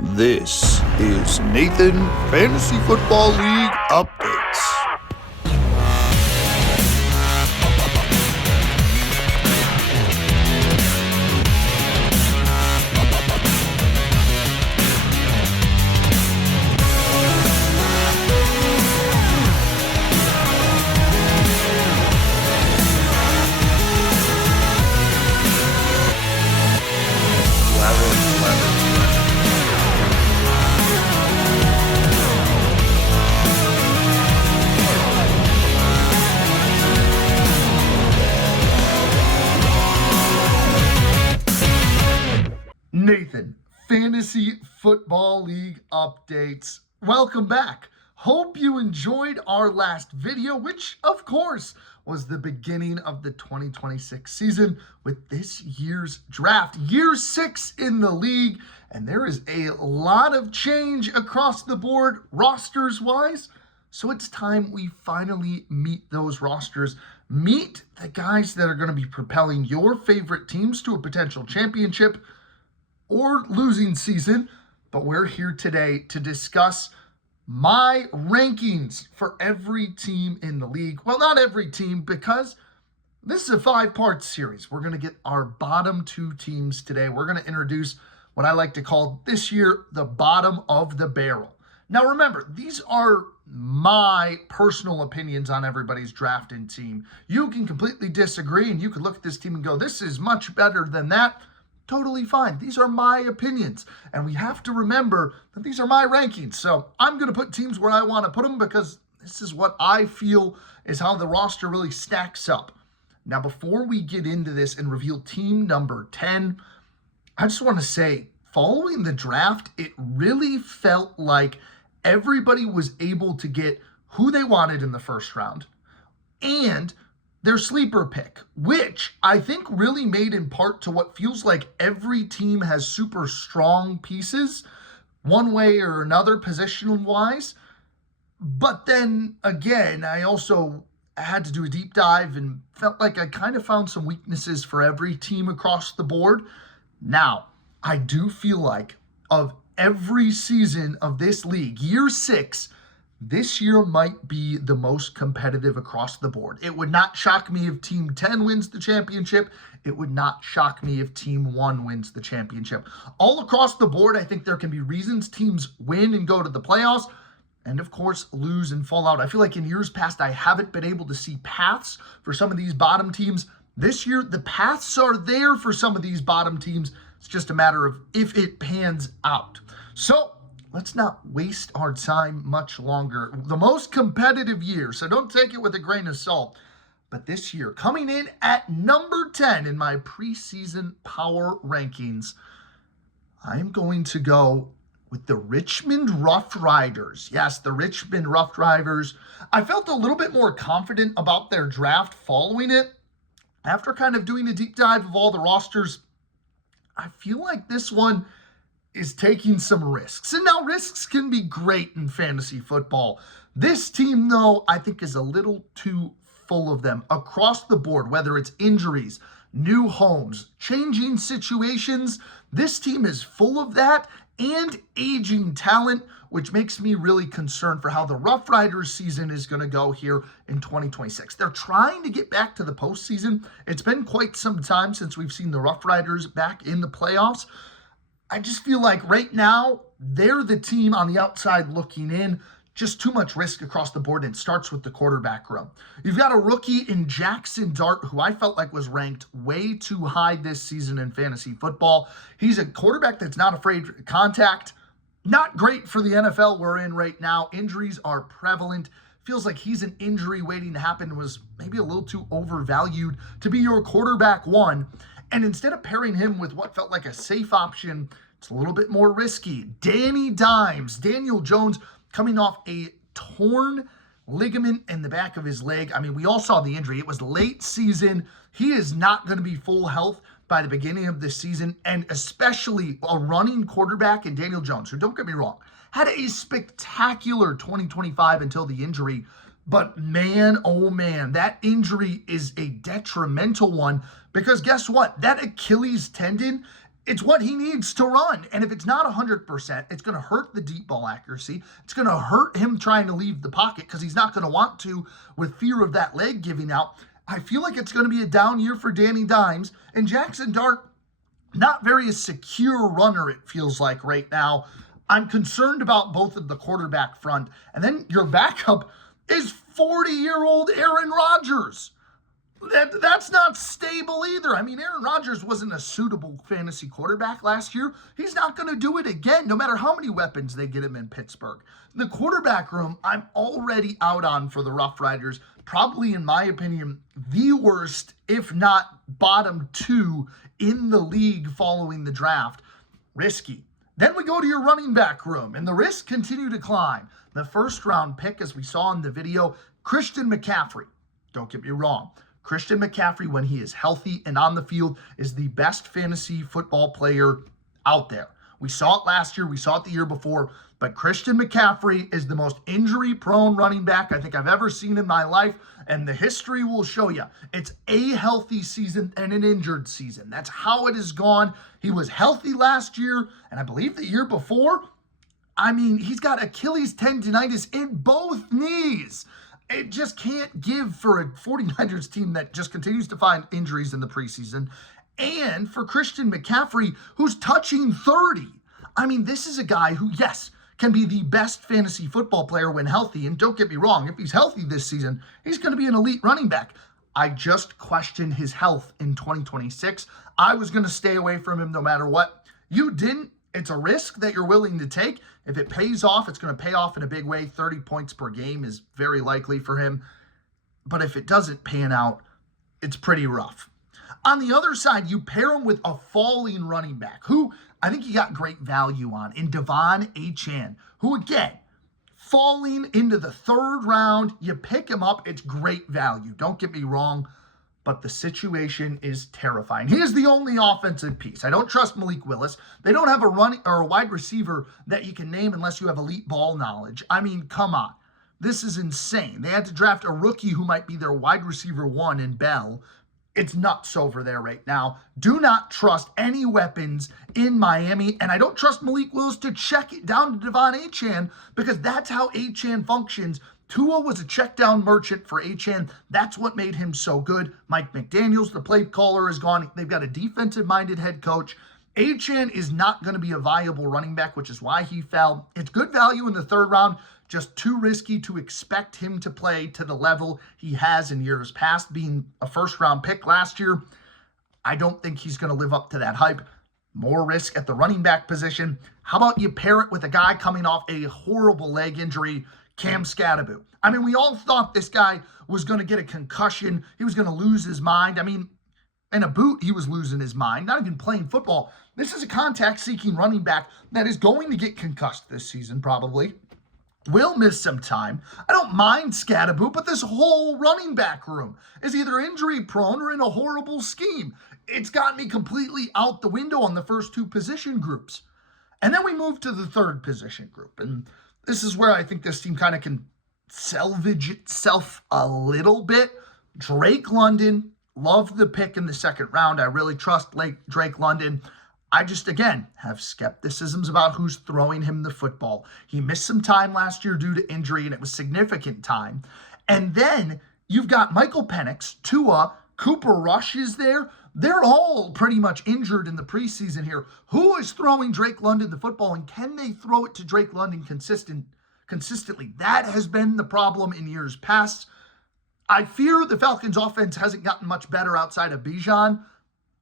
This is Nathan Fantasy Football League Updates. Nathan, Fantasy Football League Updates. Welcome back. Hope you enjoyed our last video, which, of course, was the beginning of the 2026 season with this year's draft. Year 6 in the league, and there is a lot of change across the board rosters-wise. So it's time we finally meet those rosters, meet the guys that are going to be propelling your favorite teams to a potential championship or losing season. But we're here today to discuss my rankings for every team in the league. Well, not every team, because this is a 5-part series. We're going to get our bottom 2 teams today. We're going to introduce what I like to call this year the bottom of the barrel. Now, remember, these are my personal opinions on everybody's drafting team. You can completely disagree, and you could look at this team and go, this is much better than that. Totally fine. These are my opinions, and we have to remember that these are my rankings. So I'm going to put teams where I want to put them because this is what I feel is how the roster really stacks up. Now, before we get into this and reveal team number 10, I just want to say, following the draft, it really felt like everybody was able to get who they wanted in the first round and their sleeper pick, which I think really made in part to what feels like every team has super strong pieces, one way or another, position-wise. But then again, I also had to do a deep dive and felt like I kind of found some weaknesses for every team across the board. Now, I do feel like of every season of this league, year 6, this year might be the most competitive across the board. It would not shock me if Team 10 wins the championship. It would not shock me if Team 1 wins the championship. All across the board, I think there can be reasons teams win and go to the playoffs, and of course, lose and fall out. I feel like in years past, I haven't been able to see paths for some of these bottom teams. This year, the paths are there for some of these bottom teams. It's just a matter of if it pans out. So, let's not waste our time much longer. The most competitive year, so don't take it with a grain of salt. But this year, coming in at number 10 in my preseason power rankings, I'm going to go with the Richmond Rough Riders. Yes, the Richmond Rough Riders. I felt a little bit more confident about their draft following it. After kind of doing a deep dive of all the rosters, I feel like this one is taking some risks. And now risks can be great in fantasy football. This team, though, I think is a little too full of them across the board, whether it's injuries, new homes, changing situations. This team is full of that and aging talent, which makes me really concerned for how the Rough Riders season is going to go here in 2026. They're trying to get back to the postseason. It's been quite some time since we've seen the Rough Riders back in the playoffs. I just feel like right now, they're the team on the outside looking in. Just too much risk across the board, and it starts with the quarterback room. You've got a rookie in Jackson Dart, who I felt like was ranked way too high this season in fantasy football. He's a quarterback that's not afraid of contact. Not great for the NFL we're in right now. Injuries are prevalent. Feels like he's an injury waiting to happen, was maybe a little too overvalued to be your quarterback 1. And instead of pairing him with what felt like a safe option, it's a little bit more risky. Danny Dimes, Daniel Jones, coming off a torn ligament in the back of his leg. I mean, we all saw the injury. It was late season. He is not going to be full health by the beginning of this season, and especially a running quarterback in Daniel Jones, who, don't get me wrong, had a spectacular 2025 until the injury. But man, oh man, that injury is a detrimental one, because guess what? That Achilles tendon It's what he needs to run. And if it's not 100%, it's going to hurt the deep ball accuracy. It's going to hurt him trying to leave the pocket because he's not going to want to with fear of that leg giving out. I feel like it's going to be a down year for Danny Dimes. And Jackson Dart, not very a secure runner, it feels like right now. I'm concerned about both of the quarterback front. And then your backup is 40-year-old Aaron Rodgers. That's not stable either. I mean, Aaron Rodgers wasn't a suitable fantasy quarterback last year. He's not going to do it again, no matter how many weapons they get him in Pittsburgh. The quarterback room, I'm already out on for the Rough Riders. Probably, in my opinion, the worst, if not bottom two in the league following the draft. Risky. Then we go to your running back room, and the risks continue to climb. The first round pick, as we saw in the video, Christian McCaffrey. Don't get me wrong. Christian McCaffrey, when he is healthy and on the field, is the best fantasy football player out there. We saw it last year. We saw it the year before. But Christian McCaffrey is the most injury-prone running back I think I've ever seen in my life. And the history will show you. It's a healthy season and an injured season. That's how it has gone. He was healthy last year, and I believe the year before. I mean, he's got Achilles tendonitis in both knees. It just can't give for a 49ers team that just continues to find injuries in the preseason. And for Christian McCaffrey, who's touching 30. I mean, this is a guy who, yes, can be the best fantasy football player when healthy. And don't get me wrong, if he's healthy this season, he's going to be an elite running back. I just question his health in 2026. I was going to stay away from him no matter what. You didn't. It's a risk that you're willing to take. If it pays off, it's going to pay off in a big way. 30 points per game is very likely for him. But if it doesn't pan out, it's pretty rough. On the other side, you pair him with a falling running back who I think you got great value on in Devon Achane, who again, falling into the third round, you pick him up, it's great value. Don't get me wrong. But the situation is terrifying. He is the only offensive piece. I don't trust Malik Willis. They don't have a running or a wide receiver that you can name unless you have elite ball knowledge. I mean, come on. This is insane. They had to draft a rookie who might be their wide receiver one in Bell. It's nuts over there right now. Do not trust any weapons in Miami. And I don't trust Malik Willis to check it down to Devon Achane because that's how Achane functions. Tua was a check down merchant for Achane. That's what made him so good. Mike McDaniels, the play caller, is gone. They've got a defensive-minded head coach. Achane is not going to be a viable running back, which is why he fell. It's good value in the third round, just too risky to expect him to play to the level he has in years past, being a first-round pick last year. I don't think he's going to live up to that hype. More risk at the running back position. How about you pair it with a guy coming off a horrible leg injury, Cam Skattebo? I mean, we all thought this guy was going to get a concussion. He was going to lose his mind. I mean, in a boot, he was losing his mind, not even playing football. This is a contact-seeking running back that is going to get concussed this season, probably. Will miss some time. I don't mind Skattebo, but this whole running back room is either injury-prone or in a horrible scheme. It's gotten me completely out the window on the first two position groups. And then we move to the third position group, and this is where I think this team kind of can salvage itself a little bit. Drake London, love the pick in the second round. I really trust Drake London. I just, again, have skepticisms about who's throwing him the football. He missed some time last year due to injury, and it was significant time. And then you've got Michael Penix, Tua, Cooper Rush is there. They're all pretty much injured in the preseason here. Who is throwing Drake London the football, and can they throw it to Drake London consistently? That has been the problem in years past. I fear the Falcons' offense hasn't gotten much better outside of Bijan.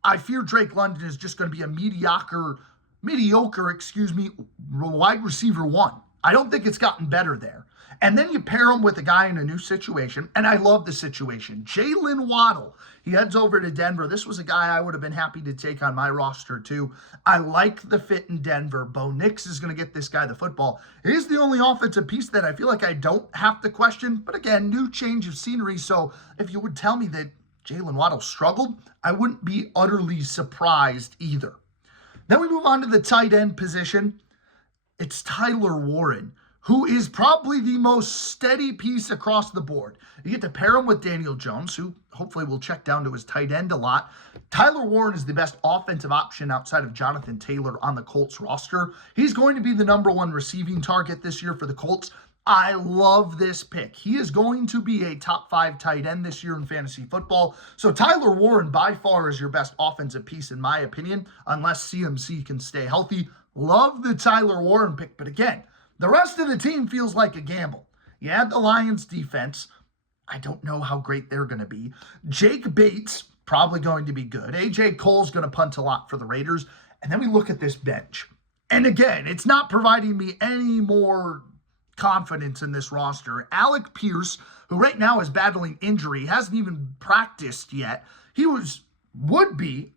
I fear Drake London is just going to be a mediocre, wide receiver one. I don't think it's gotten better there. And then you pair him with a guy in a new situation, and I love the situation. Jalen Waddle. He heads over to Denver. This was a guy I would have been happy to take on my roster too. I like the fit in Denver. Bo Nix is going to get this guy the football. He's the only offensive piece that I feel like I don't have to question. But again, new change of scenery. So if you would tell me that Jalen Waddle struggled, I wouldn't be utterly surprised either. Then we move on to the tight end position. It's Tyler Warren, who is probably the most steady piece across the board. You get to pair him with Daniel Jones, who hopefully will check down to his tight end a lot. Tyler Warren is the best offensive option outside of Jonathan Taylor on the Colts roster. He's going to be the number one receiving target this year for the Colts. I love this pick. He is going to be a top 5 tight end this year in fantasy football. So Tyler Warren by far is your best offensive piece in my opinion, unless CMC can stay healthy. Love the Tyler Warren pick, but again, the rest of the team feels like a gamble. You add the Lions defense. I don't know how great they're going to be. Jake Bates, probably going to be good. AJ Cole's going to punt a lot for the Raiders. And then we look at this bench. And again, it's not providing me any more confidence in this roster. Alec Pierce, who right now is battling injury, hasn't even practiced yet. He would be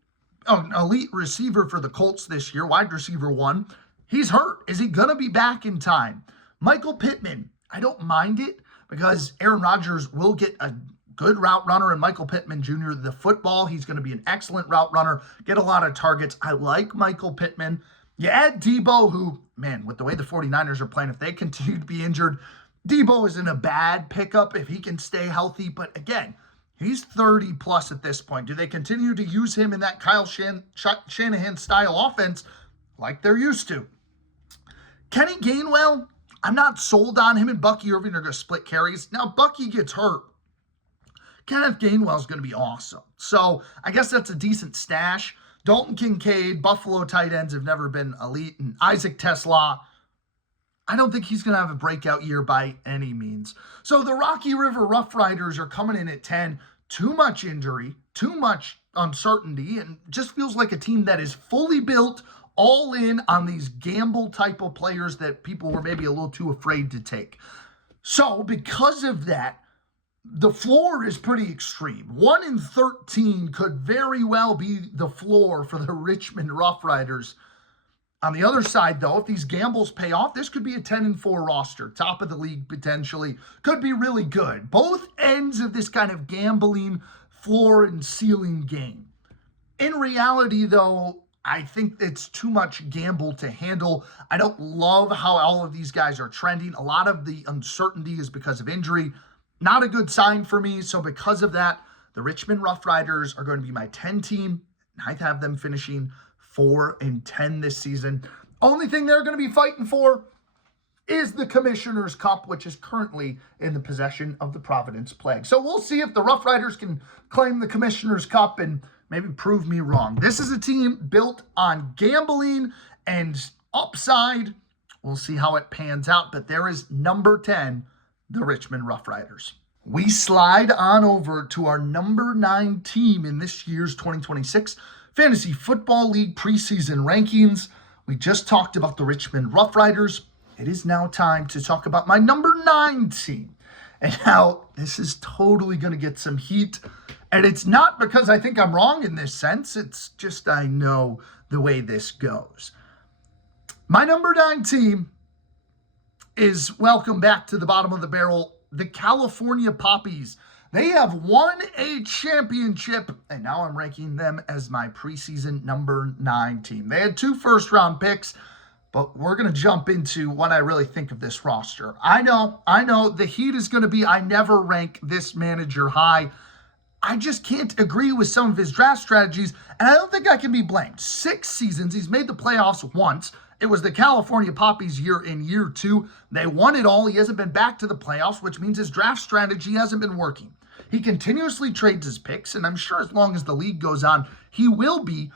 an elite receiver for the Colts this year, wide receiver 1. He's hurt. Is he going to be back in time? Michael Pittman, I don't mind it because Aaron Rodgers will get a good route runner and Michael Pittman Jr. the football. He's going to be an excellent route runner, get a lot of targets. I like Michael Pittman. You add Debo, who, man, with the way the 49ers are playing, if they continue to be injured, Debo isn't a bad pickup if he can stay healthy. But again, he's 30 plus at this point. Do they continue to use him in that Kyle Shanahan style offense like they're used to? Kenny Gainwell, I'm not sold on him and Bucky Irving are going to split carries. Now, Bucky gets hurt. Kenneth Gainwell is going to be awesome. So I guess that's a decent stash. Dalton Kincaid, Buffalo tight ends have never been elite. And Isaac Tesla, I don't think he's going to have a breakout year by any means. So the Rocky River Rough Riders are coming in at 10. Too much injury, too much uncertainty, and just feels like a team that is fully built, all in on these gamble type of players that people were maybe a little too afraid to take. So because of that, the floor is pretty extreme. 1-13 could very well be the floor for the Richmond Rough Riders. On the other side, though, if these gambles pay off, this could be a 10-4 roster. Top of the league, potentially. Could be really good. Both ends of this kind of gambling floor and ceiling game. In reality, though, I think it's too much gamble to handle. I don't love how all of these guys are trending. A lot of the uncertainty is because of injury. Not a good sign for me. So because of that, the Richmond Rough Riders are going to be my 10 team. I have them finishing 4-10 this season. Only thing they're going to be fighting for is the Commissioner's Cup, which is currently in the possession of the Providence Plague. So we'll see if the Rough Riders can claim the Commissioner's Cup and maybe prove me wrong. This is a team built on gambling and upside. We'll see how it pans out, but there is number 10, the Richmond Rough Riders. We slide on over to our number 9 team in this year's 2026 Fantasy Football League preseason rankings. We just talked about the Richmond Rough Riders. It is now time to talk about my number 9 team. And now this is totally going to get some heat. And it's not because I think I'm wrong in this sense. It's just I know the way this goes. My number 9 team is, welcome back to the bottom of the barrel, the California Poppies. They have won a championship, and now I'm ranking them as my preseason number 9 team. They had 2 first-round picks, but we're going to jump into what I really think of this roster. I know, the heat is going to be, I never rank this manager high. I just can't agree with some of his draft strategies, and I don't think I can be blamed. 6 seasons, he's made the playoffs once. It was the California Poppies year in year 2. They won it all. He hasn't been back to the playoffs, which means his draft strategy hasn't been working. He continuously trades his picks, and I'm sure as long as the league goes on, he will be.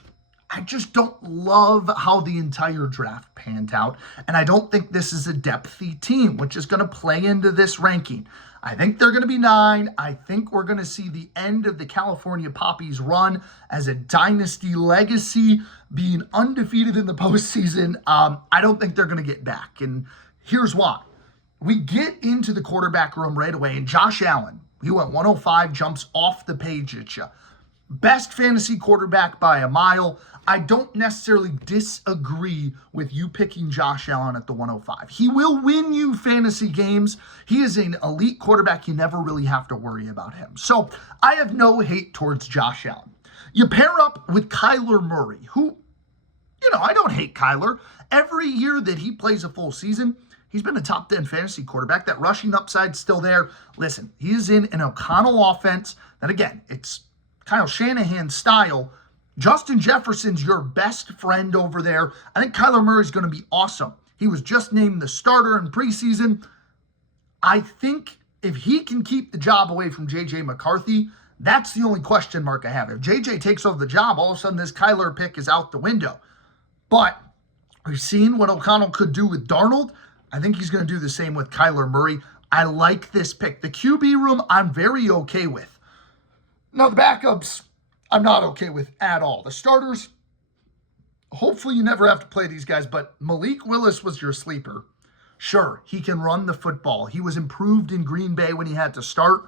I just don't love how the entire draft panned out, and I don't think this is a depthy team, which is going to play into this ranking. I think they're going to be 9. I think we're going to see the end of the California Poppies run as a dynasty legacy, being undefeated in the postseason. I don't think they're going to get back, and here's why. We get into the quarterback room right away, and Josh Allen, he went 105, jumps off the page at you. Best fantasy quarterback by a mile. I don't necessarily disagree with you picking Josh Allen at the 105. He will win you fantasy games. He is an elite quarterback. You never really have to worry about him. So I have no hate towards Josh Allen. You pair up with Kyler Murray, who, I don't hate Kyler. Every year that he plays a full season, he's been a top 10 fantasy quarterback. That rushing upside's still there. Listen, he is in an O'Connell offense that, again, it's Kyle Shanahan style. Justin Jefferson's your best friend over there. I think Kyler Murray's going to be awesome. He was just named the starter in preseason. I think if he can keep the job away from J.J. McCarthy, that's the only question mark I have. If J.J. takes over the job, all of a sudden this Kyler pick is out the window. But we've seen what O'Connell could do with Darnold. I think he's going to do the same with Kyler Murray. I like this pick. The QB room, I'm very okay with. Now, the backups, I'm not okay with at all. The starters, hopefully you never have to play these guys, but Malik Willis was your sleeper. Sure, he can run the football. He was improved in Green Bay when he had to start,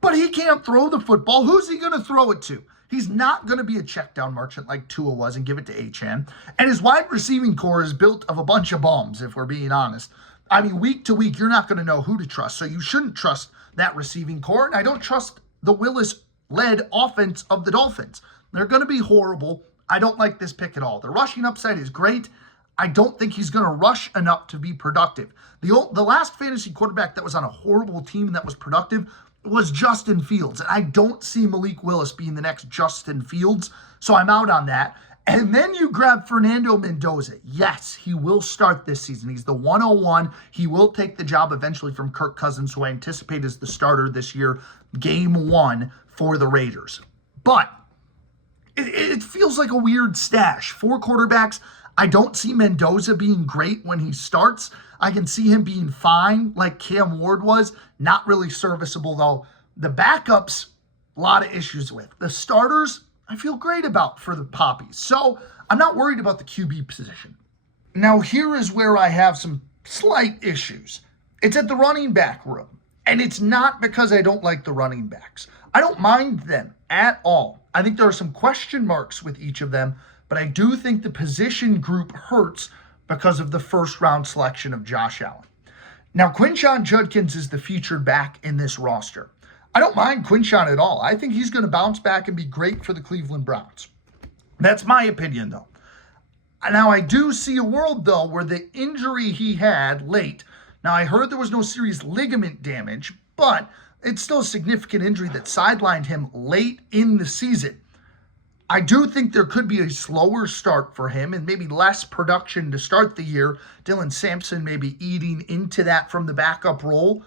but he can't throw the football. Who's he going to throw it to? He's not going to be a check down merchant like Tua was and give it to Achane. And his wide receiving core is built of a bunch of bums, if we're being honest. I mean, week to week, you're not going to know who to trust, so you shouldn't trust that receiving core. And I don't trust the Willis-led offense of the Dolphins. They're going to be horrible. I don't like this pick at all. The rushing upside is great. I don't think he's going to rush enough to be productive. The last fantasy quarterback that was on a horrible team that was productive was Justin Fields. And I don't see Malik Willis being the next Justin Fields, so I'm out on that. And then you grab Fernando Mendoza. Yes, he will start this season. He's the 101. He will take the job eventually from Kirk Cousins, who I anticipate is the starter this year, game 1 for the Raiders. But it feels like a weird stash. 4 quarterbacks. I don't see Mendoza being great when he starts. I can see him being fine like Cam Ward was. Not really serviceable, though. The backups, a lot of issues with. The starters, I feel great about for the Poppies. So I'm not worried about the QB position. Now, here is where I have some slight issues. It's at the running back room. And it's not because I don't like the running backs. I don't mind them at all. I think there are some question marks with each of them, but I do think the position group hurts because of the first round selection of Josh Allen. Now, Quinshon Judkins is the featured back in this roster. I don't mind Quinshon at all. I think he's going to bounce back and be great for the Cleveland Browns. That's my opinion, though. Now, I do see a world, though, where the injury he had late, now I heard there was no serious ligament damage, but it's still a significant injury that sidelined him late in the season. I do think there could be a slower start for him and maybe less production to start the year. Dylan Sampson may be eating into that from the backup role.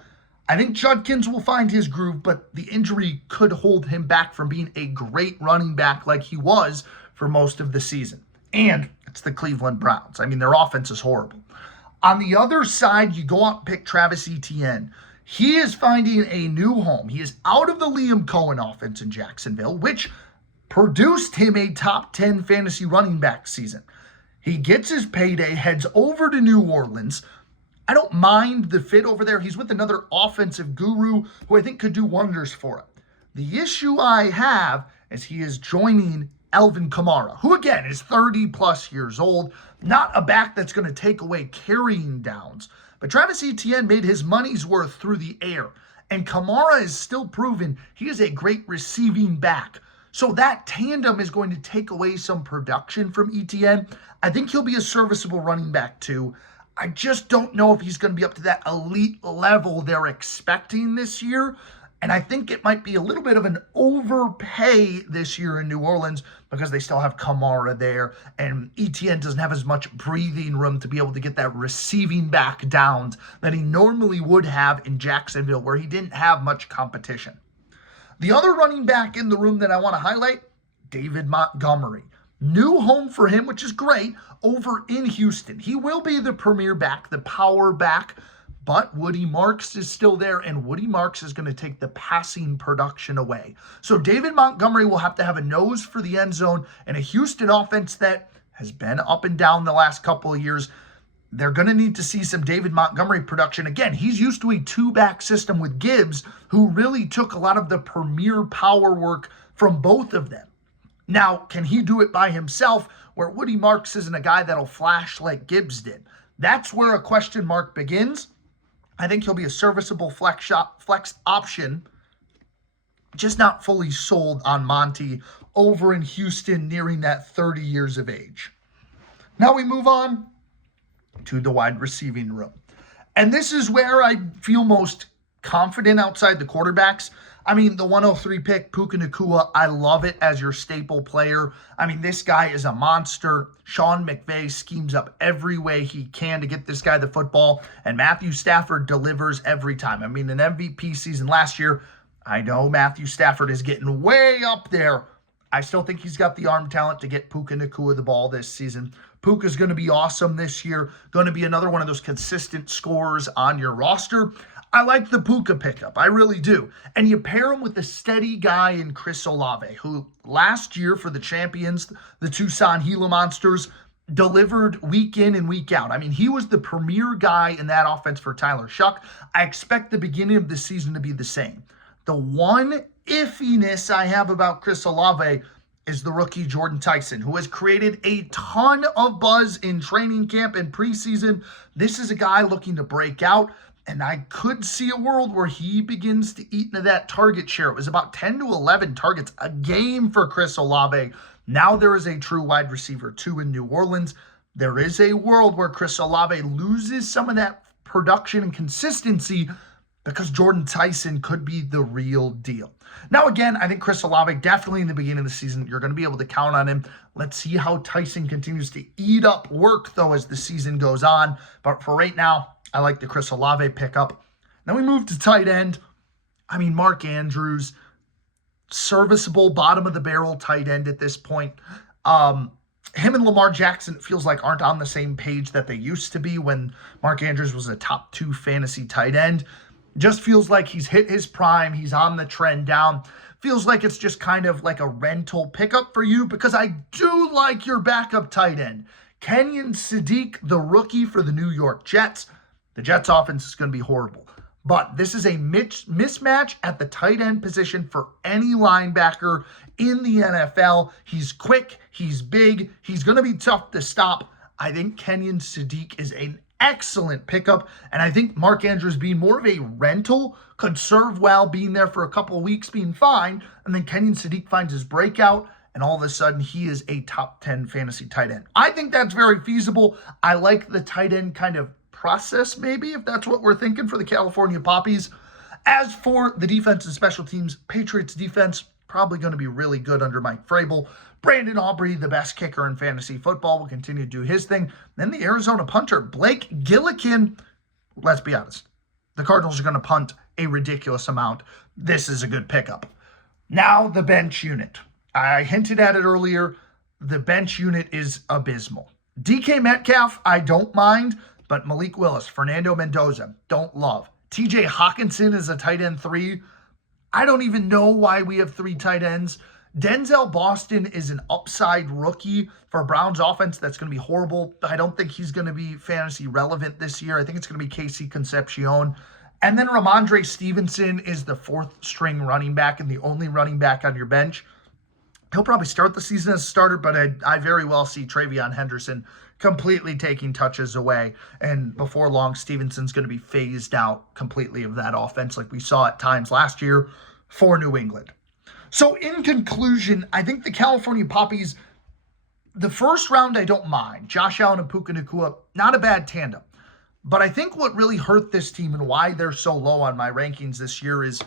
I think Judkins will find his groove, but the injury could hold him back from being a great running back like he was for most of the season. And it's the Cleveland Browns. I mean, their offense is horrible. On the other side, you go out and pick Travis Etienne. He is finding a new home. He is out of the Liam Cohen offense in Jacksonville, which produced him a top 10 fantasy running back season. He gets his payday, heads over to New Orleans. I don't mind the fit over there. He's with another offensive guru who I think could do wonders for him. The issue I have is he is joining Alvin Kamara, who again is 30 plus years old, not a back that's going to take away carrying downs. But Travis Etienne made his money's worth through the air. And Kamara is still proven he is a great receiving back. So that tandem is going to take away some production from Etienne. I think he'll be a serviceable running back too. I just don't know if he's going to be up to that elite level they're expecting this year. And I think it might be a little bit of an overpay this year in New Orleans because they still have Kamara there. And Etienne doesn't have as much breathing room to be able to get that receiving back downs that he normally would have in Jacksonville, where he didn't have much competition. The other running back in the room that I want to highlight, David Montgomery. New home for him, which is great, over in Houston. He will be the premier back, the power back, but Woody Marks is still there, and Woody Marks is going to take the passing production away. So David Montgomery will have to have a nose for the end zone, and a Houston offense that has been up and down the last couple of years. They're going to need to see some David Montgomery production. Again, he's used to a 2-back system with Gibbs, who really took a lot of the premier power work from both of them. Now, can he do it by himself, where Woody Marks isn't a guy that'll flash like Gibbs did? That's where a question mark begins. I think he'll be a serviceable flex option, just not fully sold on Monty over in Houston nearing that 30 years of age. Now we move on to the wide receiving room. And this is where I feel most confident outside the quarterbacks. I mean, the 103 pick, Puka Nacua, I love it as your staple player. I mean, this guy is a monster. Sean McVay schemes up every way he can to get this guy the football, and Matthew Stafford delivers every time. I mean, an MVP season last year, I know Matthew Stafford is getting way up there. I still think he's got the arm talent to get Puka Nacua the ball this season. Puka's going to be awesome this year, going to be another one of those consistent scorers on your roster. I like the Puka pickup. I really do. And you pair him with the steady guy in Chris Olave, who last year for the champions, the Tucson Gila Monsters, delivered week in and week out. I mean, he was the premier guy in that offense for Tyler Shuck. I expect the beginning of the season to be the same. The one iffiness I have about Chris Olave is the rookie Jordan Tyson, who has created a ton of buzz in training camp and preseason. This is a guy looking to break out. And I could see a world where he begins to eat into that target share. It was about 10 to 11 targets a game for Chris Olave. Now there is a true wide receiver 2 in New Orleans. There is a world where Chris Olave loses some of that production and consistency because Jordan Tyson could be the real deal. Now, again, I think Chris Olave, definitely in the beginning of the season, you're going to be able to count on him. Let's see how Tyson continues to eat up work, though, as the season goes on. But for right now, I like the Chris Olave pickup. Then we move to tight end. I mean, Mark Andrews, serviceable, bottom-of-the-barrel tight end at this point. Him and Lamar Jackson, it feels like, aren't on the same page that they used to be when Mark Andrews was a top 2 fantasy tight end. Just feels like he's hit his prime. He's on the trend down. Feels like it's just kind of like a rental pickup for you because I do like your backup tight end. Kenyon Sadiq, the rookie for the New York Jets. The Jets offense is going to be horrible. But this is a mismatch at the tight end position for any linebacker in the NFL. He's quick. He's big. He's going to be tough to stop. I think Kenyon Sadiq is an excellent pickup. And I think Mark Andrews being more of a rental could serve well, being there for a couple of weeks, being fine. And then Kenyon Sadiq finds his breakout. And all of a sudden, he is a top 10 fantasy tight end. I think that's very feasible. I like the tight end kind of process, maybe, if that's what we're thinking for the California Poppies. As for the defense and special teams, Patriots defense, probably going to be really good under Mike Vrabel. Brandon Aubrey, the best kicker in fantasy football, will continue to do his thing. Then the Arizona punter, Blake Gillikin. Let's be honest, the Cardinals are going to punt a ridiculous amount. This is a good pickup. Now the bench unit. I hinted at it earlier. The bench unit is abysmal. DK Metcalf, I don't mind. But Malik Willis, Fernando Mendoza, don't love. TJ Hawkinson is a tight end 3. I don't even know why we have 3 tight ends. Denzel Boston is an upside rookie for Browns offense that's going to be horrible. I don't think he's going to be fantasy relevant this year. I think it's going to be Casey Concepcion. And then Ramondre Stevenson is the 4th string running back and the only running back on your bench. He'll probably start the season as a starter, but I very well see Travion Henderson completely taking touches away. And before long, Stevenson's going to be phased out completely of that offense like we saw at times last year for New England. So in conclusion, I think the California Poppies, the first round I don't mind. Josh Allen and Puka Nacua, not a bad tandem. But I think what really hurt this team and why they're so low on my rankings this year is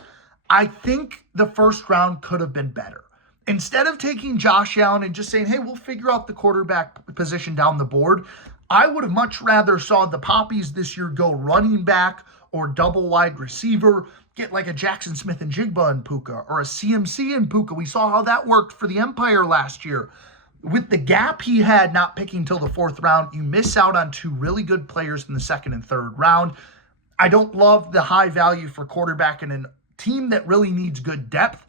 I think the first round could have been better. Instead of taking Josh Allen and just saying, hey, we'll figure out the quarterback position down the board, I would have much rather saw the Poppies this year go running back or double wide receiver, get like a Jackson Smith and Jigba and Puka or a CMC and Puka. We saw how that worked for the Empire last year. With the gap he had not picking till the 4th round, you miss out on 2 really good players in the 2nd and 3rd round. I don't love the high value for quarterback in a team that really needs good depth.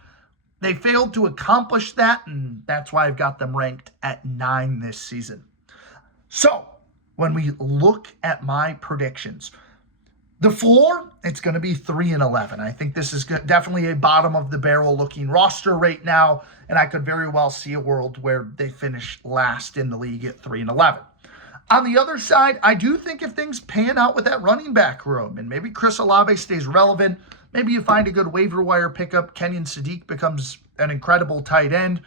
They failed to accomplish that, and that's why I've got them ranked at 9 this season. So, when we look at my predictions, the floor, it's going to be 3-11. I think this is definitely a bottom-of-the-barrel looking roster right now, and I could very well see a world where they finish last in the league at 3-11. On the other side, I do think if things pan out with that running back room, and maybe Chris Olave stays relevant, maybe you find a good waiver wire pickup. Kenyon Sadiq becomes an incredible tight end.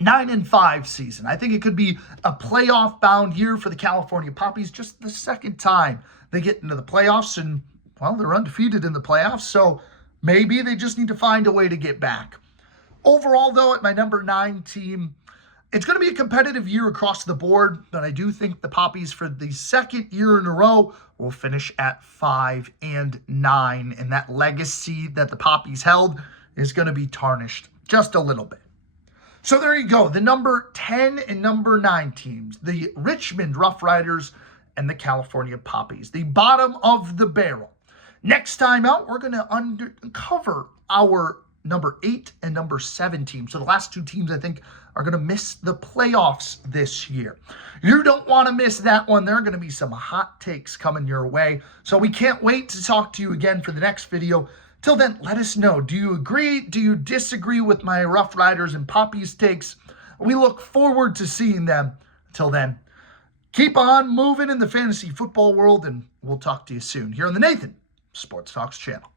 9-5 season. I think it could be a playoff-bound year for the California Poppies. Just the second time they get into the playoffs, and, well, they're undefeated in the playoffs, so maybe they just need to find a way to get back. Overall, though, at my number 9 team, it's going to be a competitive year across the board, but I do think the Poppies, for the second year in a row, will finish at 5-9, and that legacy that the Poppies held is going to be tarnished just a little bit. So there you go, the number 10 and number 9 teams, the Richmond Rough Riders and the California Poppies, the bottom of the barrel. Next time out, we're going to uncover our number 8 and number 7 teams. So the last 2 teams, I think, are going to miss the playoffs this year. You don't want to miss that one. There are going to be some hot takes coming your way. So we can't wait to talk to you again for the next video. Till then, let us know. Do you agree? Do you disagree with my Rough Riders and Poppies takes? We look forward to seeing them. Until then, keep on moving in the fantasy football world, and we'll talk to you soon here on the Nathan Sports Talks channel.